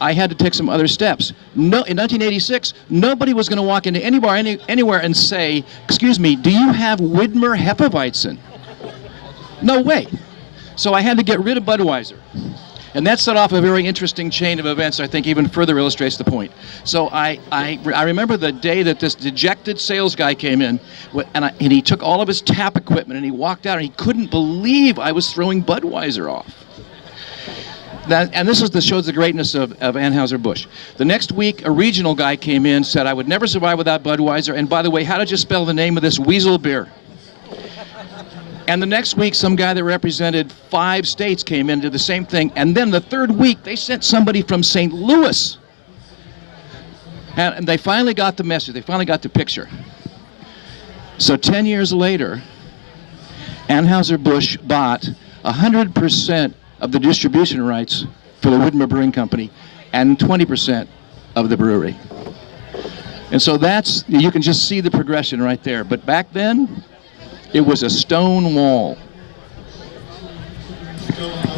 I had to take some other steps. No, in 1986, nobody was going to walk into any bar anywhere and say, "Excuse me, do you have Widmer Hefeweizen?" No way. So I had to get rid of Budweiser. And that set off a very interesting chain of events, I think even further illustrates the point. So I remember the day that this dejected sales guy came in, and he took all of his tap equipment, and he walked out, and he couldn't believe I was throwing Budweiser off. And this shows the greatness of Anheuser-Busch. The next week, a regional guy came in, said I would never survive without Budweiser, and by the way, how did you spell the name of this weasel beer? And the next week, some guy that represented 5 states came in and did the same thing. And then the third week, they sent somebody from St. Louis. And they finally got the message. They finally got the picture. So 10 years later, Anheuser-Busch bought 100% of the distribution rights for the Widmer Brewing Company and 20% of the brewery. And so you can just see the progression right there. But back then, it was a stone wall.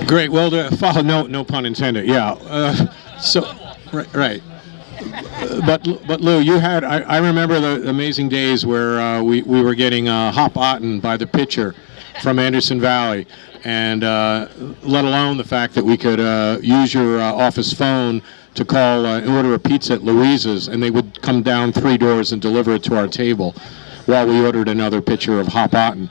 Great. Well, to follow, no pun intended. Yeah. Right. But Lou, you had. I remember the amazing days where we were getting hop otten by the pitcher from Anderson Valley, and let alone the fact that we could use your office phone to call and order a pizza at Louise's, and they would come down 3 doors and deliver it to our table while we ordered another pitcher of hop otten.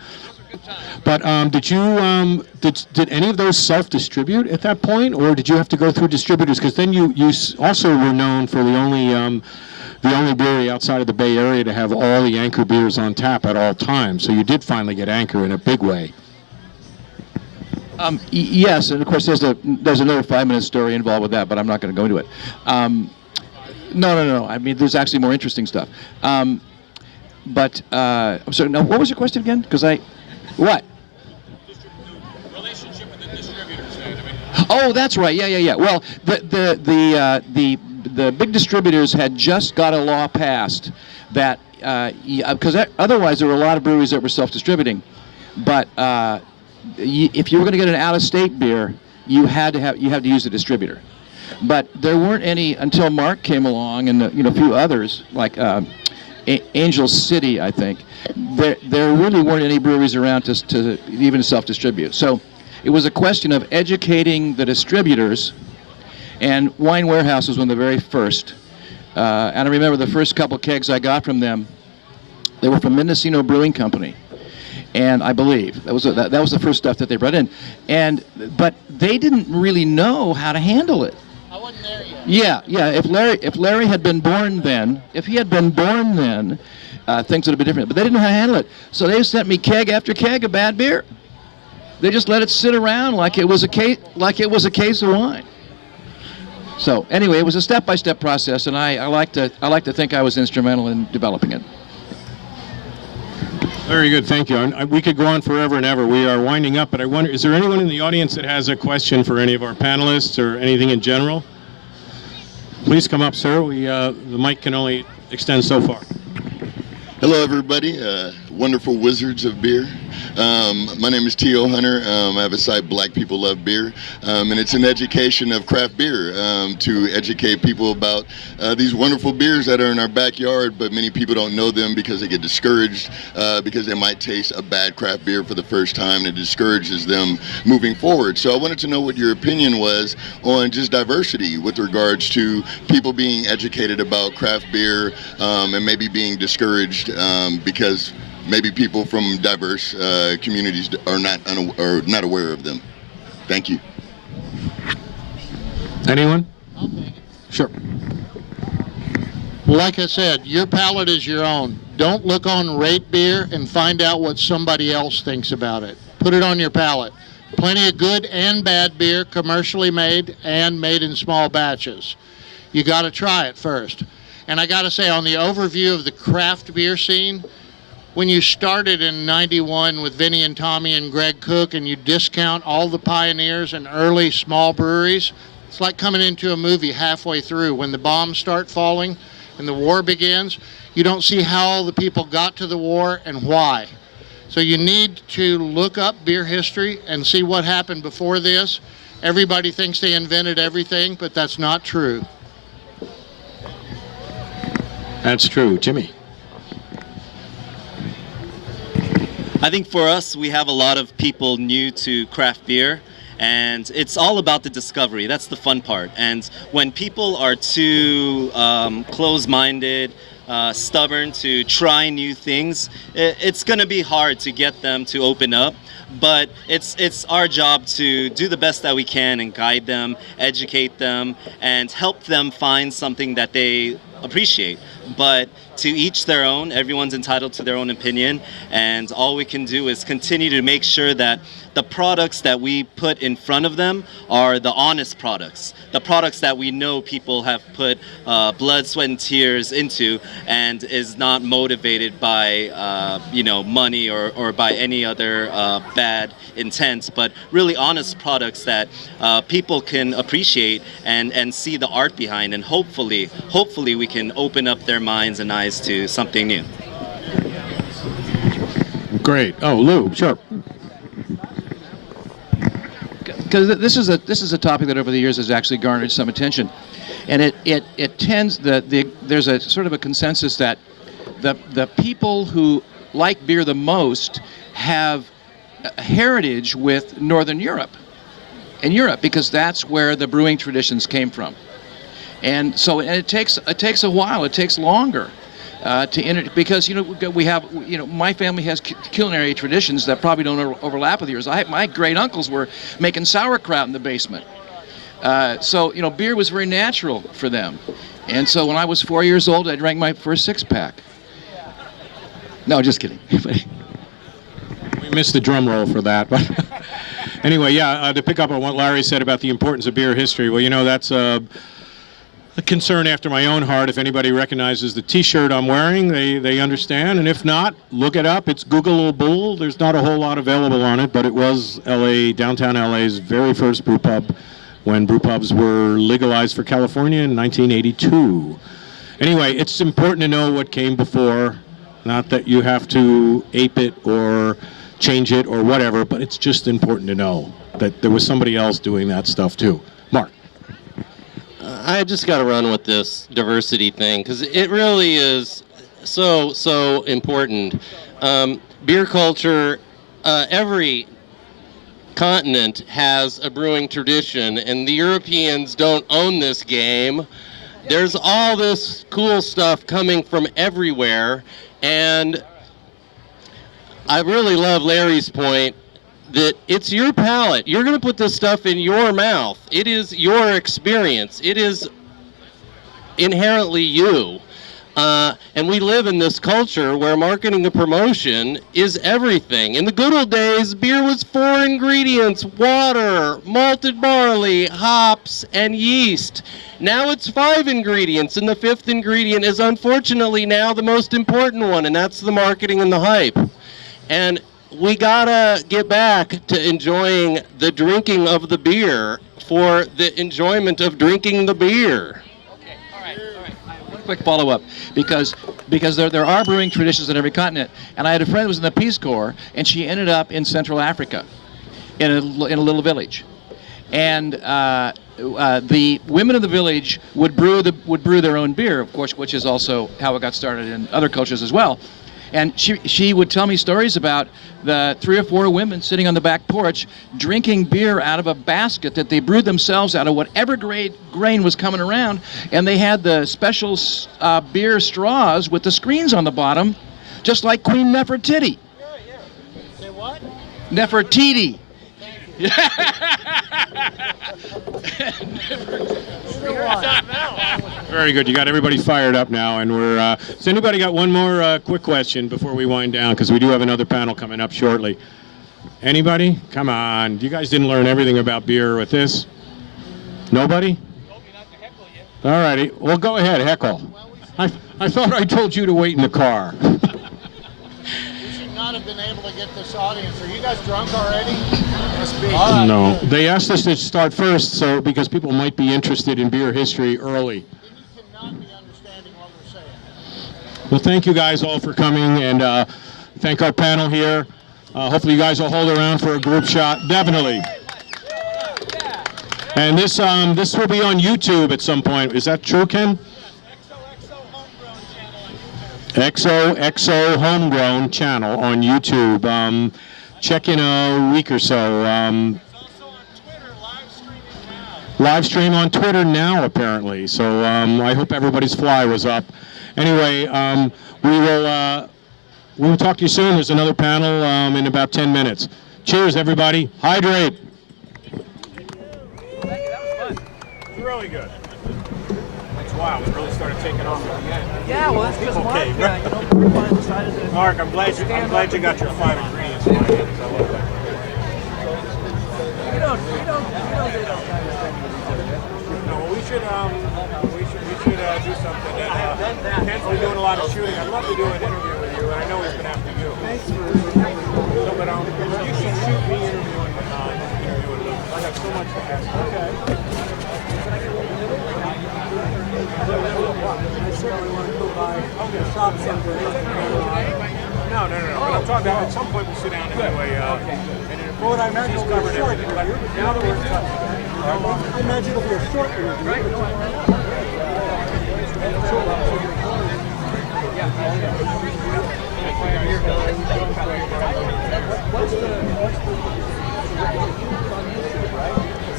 But did any of those self-distribute at that point, or did you have to go through distributors? Because then you also were known for the only brewery outside of the Bay Area to have all the Anchor beers on tap at all times. So you did finally get Anchor in a big way. Yes, and of course there's another 5-minute story involved with that, but I'm not going to go into it. No. I mean, there's actually more interesting stuff. But I'm sorry. No, what was your question again? What? Relationship with the distributors. Oh, that's right. Yeah. Well, the big distributors had just got a law passed that because otherwise there were a lot of breweries that were self-distributing, but if you were going to get an out-of-state beer, you had to use a distributor. But there weren't any until Mark came along, and a few others like. Angel City, I think. There really weren't any breweries around to even self-distribute. So it was a question of educating the distributors, and Wine Warehouse was one of the very first. And I remember the first couple kegs I got from them, they were from Mendocino Brewing Company. And I believe that was the first stuff that they brought in. But they didn't really know how to handle it. I wasn't there yet. Yeah. If Larry had been born then, things would have been different. But they didn't know how to handle it. So they sent me keg after keg of bad beer. They just let it sit around like it was a case of wine. So anyway, it was a step-by-step process, and I like to think I was instrumental in developing it. Very good, thank you. We could go on forever and ever. We are winding up, but I wonder, is there anyone in the audience that has a question for any of our panelists or anything in general? Please come up, sir. The mic can only extend so far. Hello, everybody. Wonderful wizards of beer. My name is T.O. Hunter. I have a site, Black People Love Beer, and it's an education of craft beer to educate people about these wonderful beers that are in our backyard, but many people don't know them because they get discouraged because they might taste a bad craft beer for the first time, and it discourages them moving forward. So I wanted to know what your opinion was on just diversity with regards to people being educated about craft beer and maybe being discouraged because maybe people from diverse communities are not aware of them. Thank you. Anyone? I'll take it. Sure. Like I said, your palate is your own. Don't look on Rate Beer and find out what somebody else thinks about it. Put it on your palate. Plenty of good and bad beer, commercially made and made in small batches. You got to try it first. And I got to say, on the overview of the craft beer scene, when you started in '91 with Vinny and Tommy and Greg Cook, and you discount all the pioneers and early small breweries, it's like coming into a movie halfway through. When the bombs start falling and the war begins, you don't see how all the people got to the war and why. So you need to look up beer history and see what happened before this, Everybody thinks they invented everything, but that's not true. That's true. Jimmy? I think for us, we have a lot of people new to craft beer, and it's all about the discovery. That's the fun part. And when people are too closed-minded, stubborn to try new things, it's going to be hard to get them to open up. But it's our job to do the best that we can and guide them, educate them, and help them find something that they appreciate. But to each their own, everyone's entitled to their own opinion, and all we can do is continue to make sure that the products that we put in front of them are the honest products, the products that we know people have put blood, sweat, and tears into, and is not motivated by money or by any other bad intent, but really honest products that people can appreciate and see the art behind, and hopefully we can open up their minds and eyes to something new. Great. Oh, Lou, sure. Because this is a topic that over the years has actually garnered some attention, and it tends there's a sort of a consensus that the people who like beer the most have a heritage with Northern Europe, because that's where the brewing traditions came from, and so it takes a while, it takes longer. Because we have my family has culinary traditions that probably don't overlap with yours. My great uncles were making sauerkraut in the basement, so beer was very natural for them. And so when I was 4 years old, I drank my first 6-pack. No, just kidding. We missed the drum roll for that, but anyway, yeah. To pick up on what Larry said about the importance of beer history, well, that's a concern after my own heart. If anybody recognizes the T-shirt I'm wearing, they understand, and if not, look it up. It's Googleable. There's not a whole lot available on it, but it was downtown LA's very first brew pub when brew pubs were legalized for California in 1982. Anyway, it's important to know what came before. Not that you have to ape it or change it or whatever, but it's just important to know that there was somebody else doing that stuff too. Mark? I just got to run with this diversity thing because it really is so important. Beer culture, every continent has a brewing tradition, and the Europeans don't own this game. There's all this cool stuff coming from everywhere, and I really love Larry's point that it's your palate. You're going to put this stuff in your mouth. It is your experience. It is inherently you. And we live in this culture where marketing and promotion is everything. In the good old days, beer was 4 ingredients: water, malted barley, hops, and yeast. Now it's 5 ingredients, and the 5th ingredient is unfortunately now the most important one, and that's the marketing and the hype. And we gotta get back to enjoying the drinking of the beer for the enjoyment of drinking the beer. Okay, all right. One quick follow-up, because there are brewing traditions in every continent, and I had a friend who was in the Peace Corps, and she ended up in Central Africa, in a little village, and the women of the village would brew their own beer, of course, which is also how it got started in other cultures as well. And she would tell me stories about the 3 or 4 women sitting on the back porch drinking beer out of a basket that they brewed themselves out of whatever grain was coming around, and they had the special beer straws with the screens on the bottom, just like Queen Nefertiti. Say what? Nefertiti. Very good. You got everybody fired up now, and we're. Has anybody got one more quick question before we wind down? Because we do have another panel coming up shortly. Anybody? Come on. You guys didn't learn everything about beer with this. Nobody? All righty. Well, go ahead, heckle. I thought I told you to wait in the car. Not have been able to get this audience. Are you guys drunk already? Must be. No, they asked us to start first, because people might be interested in beer history early. Then you cannot be understanding what we're saying. Well, thank you guys all for coming, and thank our panel here. Hopefully you guys will hold around for a group shot. Definitely. And this will be on YouTube at some point. Is that true, Ken? xoxoHomegrown channel on YouTube. Check in a week or so. Live stream on Twitter now, apparently. So I hope everybody's fly was up. Anyway, we will talk to you soon. There's another panel in about 10 minutes. Cheers, everybody. Hydrate. Thank you. That was fun. It was really good. Wow, it really started taking off at the end. Yeah, well, that's because Mark, decided to... Mark, I'm glad you got your 5 ingredients in my hands. I love that. You don't do those kind of things. No, we should do something. Ken's been doing a lot of shooting. I'd love to do an interview with you, and I know he's been after you. Thanks for... No, but you should shoot me interviewing Luke. I got so much to ask. Okay. I certainly want to go by the shop someday. No. I'm talking about at some point we'll sit down and do a... Well, what I imagine he's will be covered a short everything. But interview. now that we're touching... I imagine it'll be a short interview.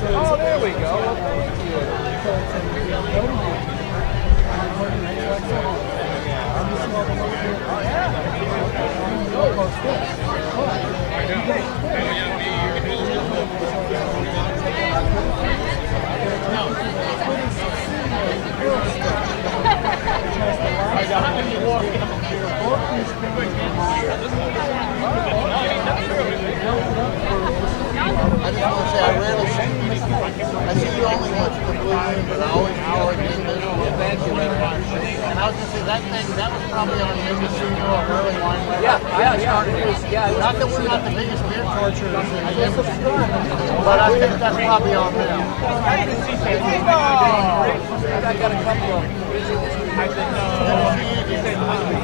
Oh, there we go. I just want to say I rarely see you only once in the blue moon, but I always enjoy being there. And I was going to say that was probably on maybe senior or early wine. Not that we're not the biggest beer torturers in the industry, but I think that's probably on there. I got a couple of them.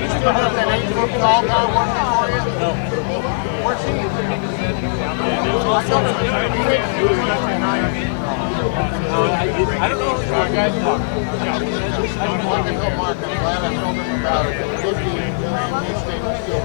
You still have that 8-foot tall guy working for you? No. Where's he? I don't know who you guys talk. I wanted to tell Mark, I'm glad I told him about it. It would be in this state still.